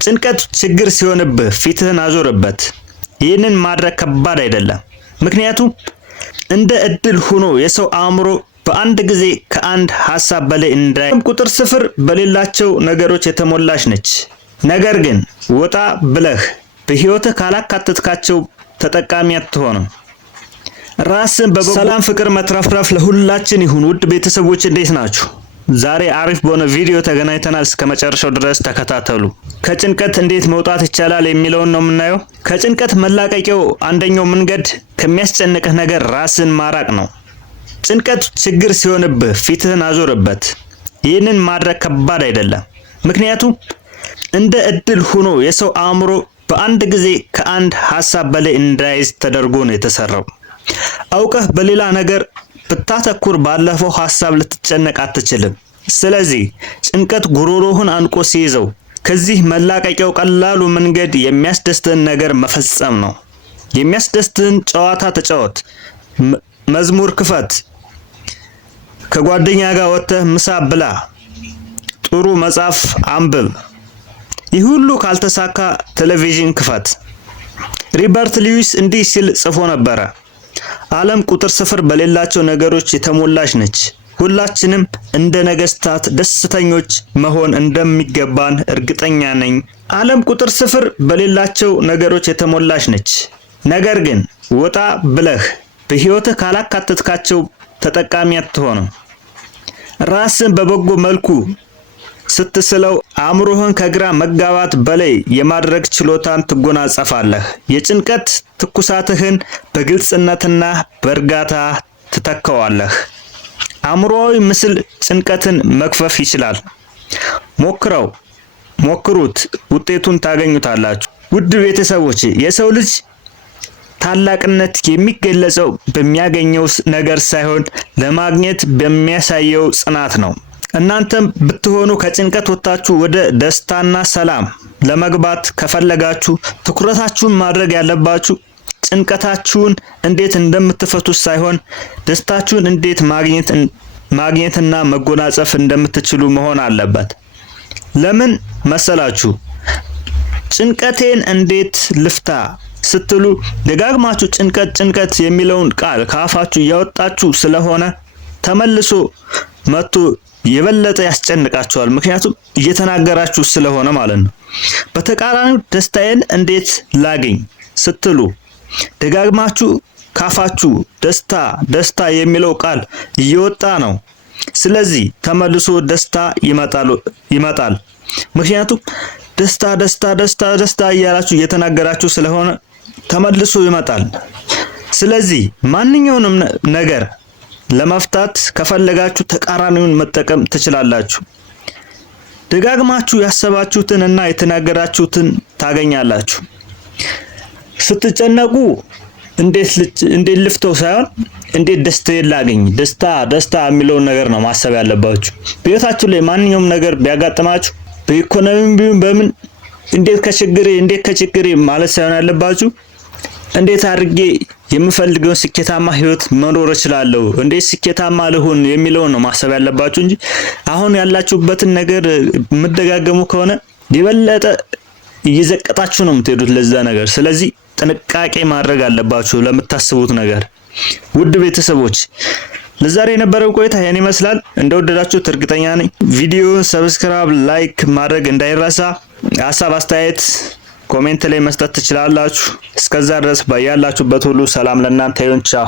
ጭንቀት ችግር ሲሆንብህ ፊትህን አዞርበት። ይህንን ማድረግ ከባድ አይደለም። ምክንያቱም እንደ እድል ሆኖ የሰው አእምሮ በአንድ ጊዜ ከአንድ ሐሳብ በላይ ቁጥር ስፍር በሌላቸው ነገሮች የተሞላች ነች። ነገር ግን ወጣ ብለህ በህይወትህ ካላካተትካቸው ተጠቃሚ አትሆንም። ራስን በሰላም ፍቅር መትረፍረፍ ለሁላችን ይሁን። ውድ ቤተሰቦች እንዴት ናችሁ? ዛሬ አሪፍ በሆነ ቪዲዮ ተገናኝተናል። እስከ መጨረሻው ድረስ ተከታተሉ። ከጭንቀት እንዴት መውጣት ይቻላል የሚለውን ነው የምናየው። ከጭንቀት መላቀቂያው አንደኛው መንገድ ከሚያስጨንቅህ ነገር ራስን ማራቅ ነው። ጭንቀት ችግር ሲሆንብህ ፊትህን አዞርበት። ይህንን ማድረግ ከባድ አይደለም። ምክንያቱም እንደ እድል ሆኖ የሰው አእምሮ በአንድ ጊዜ ከአንድ ሐሳብ በላይ እንዳይዝ ተደርጎ ነው የተሰራው። አውቀህ በሌላ ነገር ብታተኩር ባለፈው ሐሳብ ልትጨነቅ አትችልም። ስለዚህ ጭንቀት ጉሮሮህን አንቆ ሲይዘው ከዚህ መላቀቂያው ቀላሉ መንገድ የሚያስደስትህን ነገር መፈጸም ነው። የሚያስደስትህን ጨዋታ ተጫወት፣ መዝሙር ክፈት፣ ከጓደኛ ጋር ወጥተህ ምሳ ብላ፣ ጥሩ መጽሐፍ አንብብ። ይህ ሁሉ ካልተሳካ ቴሌቪዥን ክፈት። ሮበርት ሉዊስ እንዲህ ሲል ጽፎ ነበረ፣ ዓለም ቁጥር ስፍር በሌላቸው ነገሮች የተሞላች ነች። ሁላችንም እንደ ነገስታት ደስተኞች መሆን እንደሚገባን እርግጠኛ ነኝ። ዓለም ቁጥር ስፍር በሌላቸው ነገሮች የተሞላች ነች። ነገር ግን ወጣ ብለህ በህይወትህ ካላካተትካቸው ተጠቃሚ አትሆንም። ራስን በበጎ መልኩ ስትስለው አእምሮህን ከግራ መጋባት በላይ የማድረግ ችሎታን ትጎናጸፋለህ። የጭንቀት ትኩሳትህን በግልጽነትና በእርጋታ ትተካዋለህ። አእምሮአዊ ምስል ጭንቀትን መክፈፍ ይችላል። ሞክሩት፣ ውጤቱን ታገኙታላችሁ። ውድ ቤተሰቦች፣ የሰው ልጅ ታላቅነት የሚገለጸው በሚያገኘው ነገር ሳይሆን ለማግኘት በሚያሳየው ጽናት ነው። እናንተም ብትሆኑ ከጭንቀት ወጣችሁ ወደ ደስታና ሰላም ለመግባት ከፈለጋችሁ ትኩረታችሁን ማድረግ ያለባችሁ ጭንቀታችሁን እንዴት እንደምትፈቱት ሳይሆን ደስታችሁን እንዴት ማግኘትና መጎናጸፍ እንደምትችሉ መሆን አለበት። ለምን መሰላችሁ? ጭንቀቴን እንዴት ልፍታ ስትሉ ደጋግማችሁ ጭንቀት የሚለውን ቃል ከአፋችሁ እያወጣችሁ ስለሆነ ተመልሶ መጥቶ የበለጠ ያስጨንቃችኋል። ምክንያቱም እየተናገራችሁ ስለሆነ ማለት ነው። በተቃራኒው ደስታዬን እንዴት ላገኝ ስትሉ ደጋግማችሁ ካፋችሁ ደስታ የሚለው ቃል እየወጣ ነው። ስለዚህ ተመልሶ ደስታ ይመጣል። ምክንያቱም ደስታ እያላችሁ እየተናገራችሁ ስለሆነ ተመልሶ ይመጣል። ስለዚህ ማንኛውንም ነገር ለመፍታት ከፈለጋችሁ ተቃራኒውን መጠቀም ትችላላችሁ። ደጋግማችሁ ያሰባችሁትን እና የተናገራችሁትን ታገኛላችሁ። ስትጨነቁ እንዴት ልፍተው ሳይሆን እንዴት ደስታዬን ላገኝ፣ ደስታ የሚለውን ነገር ነው ማሰብ ያለባችሁ። በህይወታችሁ ላይ ማንኛውም ነገር ቢያጋጥማችሁ በኢኮኖሚም ቢሆን በምን እንዴት ከችግሬ ማለት ሳይሆን ያለባችሁ እንዴት አድርጌ የምፈልገውን ስኬታማ ህይወት መኖር እችላለሁ፣ እንዴት ስኬታማ ልሁን የሚለውን ነው ማሰብ ያለባችሁ እንጂ አሁን ያላችሁበትን ነገር የምትደጋገሙ ከሆነ የበለጠ እየዘቀጣችሁ ነው የምትሄዱት ለዛ ነገር። ስለዚህ ጥንቃቄ ማድረግ አለባችሁ ለምታስቡት ነገር። ውድ ቤተሰቦች፣ ለዛሬ የነበረው ቆይታ ይሄን ይመስላል። እንደወደዳችሁት እርግጠኛ ነኝ። ቪዲዮውን ሰብስክራይብ፣ ላይክ ማድረግ እንዳይረሳ። ሐሳብ አስተያየት ኮሜንት ላይ መስጠት ትችላላችሁ። እስከዛ ድረስ ባያላችሁበት ሁሉ ሰላም ለእናንተ ይሁን። ቻው።